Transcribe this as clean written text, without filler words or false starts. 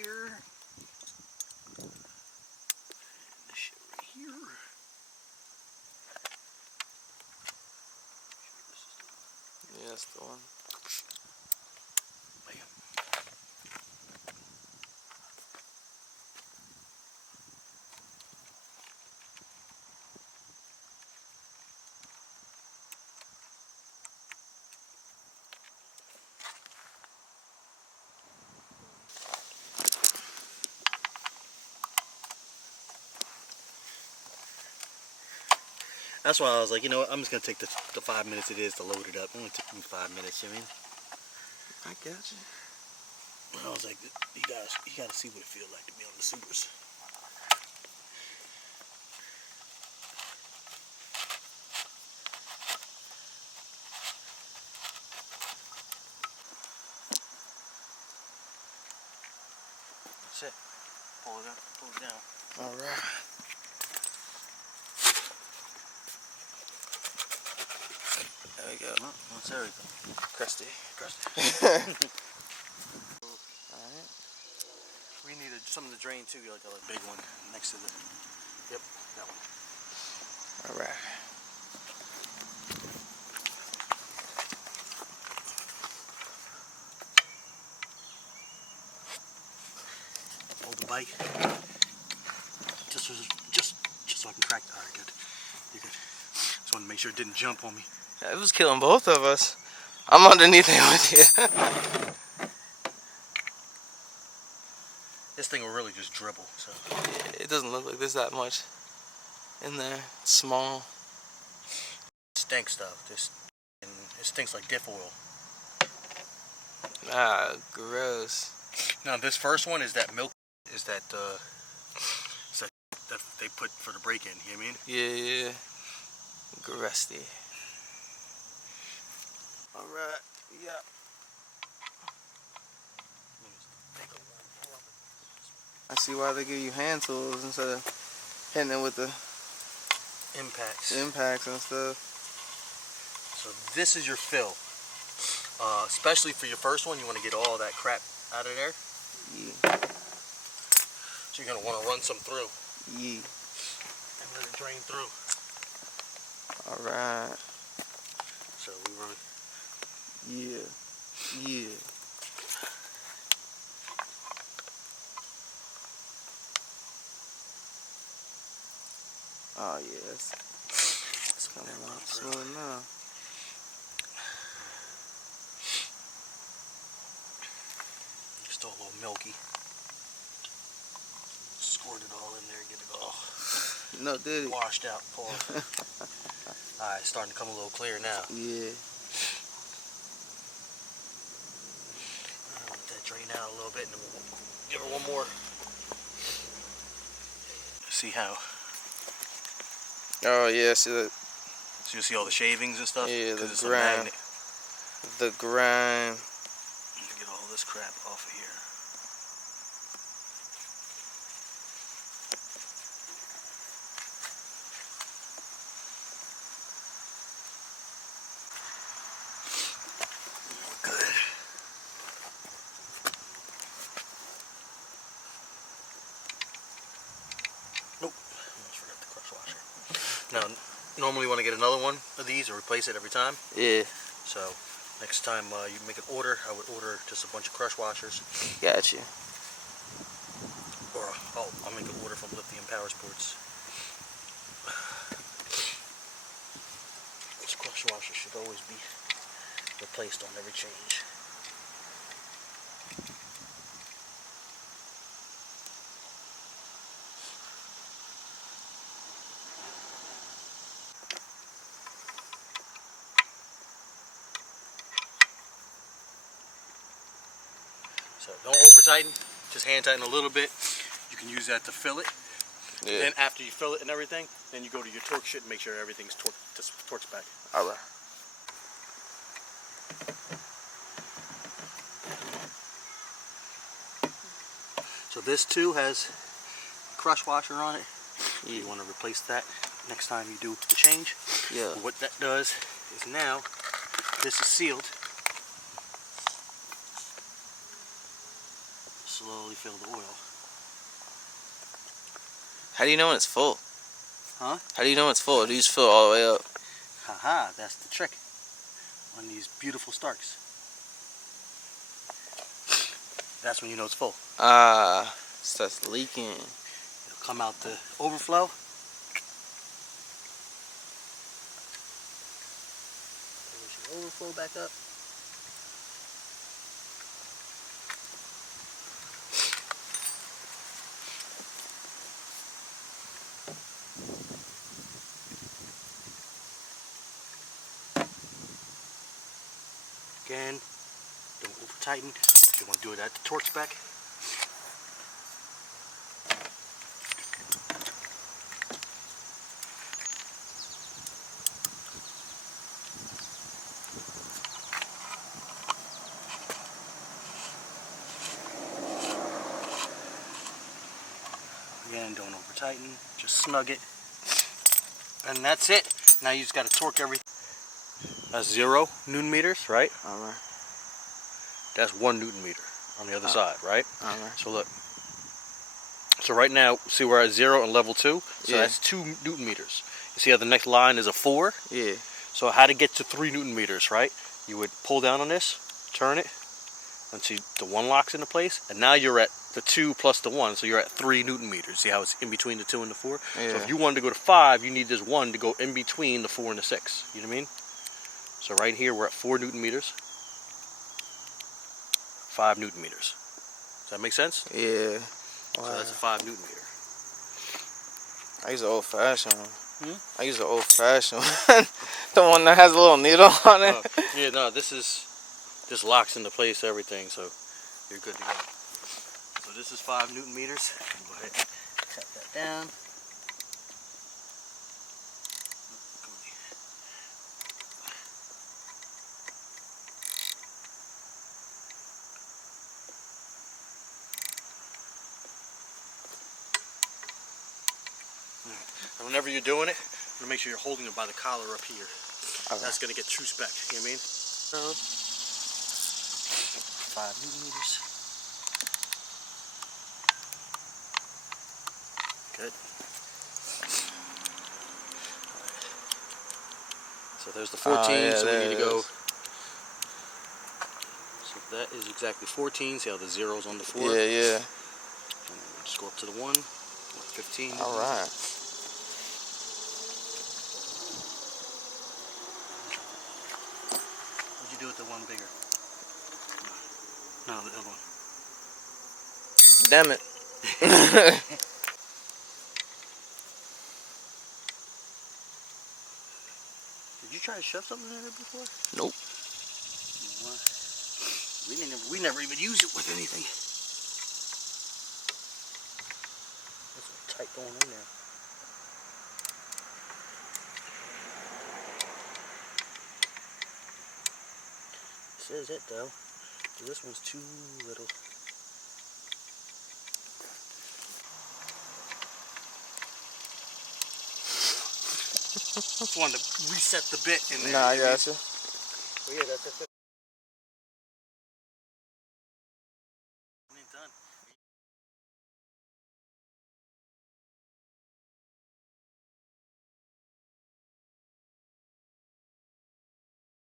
here. This shit right here. Yeah, that's the one. Bam. That's why I was like, you know what, I'm just going to take the 5 minutes it is to load it up. It only took me 5 minutes, you know what I mean? I got you. I was like, you gotta see what it feels like to be on the supers. That's it. Pull it up, pull it down. All right. There we go. Well, that's everything. Crusty. Crusty. Alright. We needed something to drain too, like a big one next to the. Yep, that one. Alright. Hold the bike. Just so I can crack the. Alright, good. You're good. Just wanted to make sure it didn't jump on me. Yeah, it was killing both of us. I'm underneath it with you. This thing will really just dribble, so. It doesn't look like there's that much in there. It's small. Stink stuff. It stinks like diff oil. Ah, gross. Now this first one is that milk. Is that that they put for the break-in? You know what I mean? Yeah. Grusty. Alright. Yeah. I see why they give you hand tools instead of hitting it with the impacts and stuff. So this is your fill. Especially for your first one, you want to get all that crap out of there. Yeah. So you're going to want to run some through. Yeah. And let it drain through. Alright. So we run. Yeah. Yeah. Oh yes. It's coming out smooth now. Still a little milky. Squirt it all in there, get it all No, did it? washed out, Paul. Alright, starting to come a little clear now. Yeah. Let that drain out a little bit and then we'll give her one more. See how? Oh yeah, see that? So you see all the shavings and stuff? Yeah, the it's grime. The grime. Get all this crap off of here. Good. Nope. Almost forgot the crush washer. Now, normally you want to get another one of these or replace it every time. Yeah. So, next time you make an order, I would order just a bunch of crush washers. Got you. Or I'll make an order from Lithium Power Sports. This crush washer should always be replaced on every change. So don't over tighten, just hand tighten a little bit. You can use that to fill it. Yeah. Then after you fill it and everything, then you go to your torque shit and make sure everything's torqued back. Alright. So this too has a crush washer on it. Yeah. You want to replace that next time you do the change. Yeah. But what that does is now this is sealed. slowly fill the oil. How do you know when it's full? Huh? How do you know when it's full? Or do you just fill it all the way up? Haha, that's the trick on these beautiful Starks. That's when you know it's full. Ah, it starts leaking. It'll come out the overflow. Push your overflow back up. Again, don't over tighten. You want to do it at the torque spec. Again, don't over tighten. Just snug it. And that's it. Now you just got to torque everything. That's 0 Newton meters, right? Alright. That's 1 Newton meter on the other side, right? Alright. So look. So right now, see we're at 0 and level 2? So Yeah. that's 2 Newton meters. You see how the next line is a 4? Yeah. So how to get to 3 Newton meters, right? You would pull down on this, turn it, and see the 1 locks into place. And now you're at the 2 plus the 1, so you're at 3 Newton meters. See how it's in between the 2 and the 4? Yeah. So if you wanted to go to 5, you need this 1 to go in between the 4 and the 6. You know what I mean? So right here, we're at 4 Newton meters. 5 Newton meters. Does that make sense? Yeah. So that's a 5 Newton meter. I use an old fashioned one. Hmm? I use an old fashioned one. The one that has a little needle on it. Yeah, no, this locks into place everything, so you're good to go. So this is 5 Newton meters. Go ahead, tap that down. And whenever you're doing it, you want to make sure you're holding it by the collar up here. Okay. That's going to get true spec, you know what I mean? So, 5 Newton meters. Good. So there's the 14, yeah, so we there need to it go. is. So that is exactly 14. See how the zero's on the 4? Yeah, yeah. And then we just go up to the 1. 15. All right. What'd you do with the one bigger? No, the other one. Damn it. Did you try to shove something in there before? Nope. We never even used it with anything. That's so tight going in there. This is it though. So this one's too little. Just wanted to reset the bit in there. Nah, I got you. Oh yeah, that's it.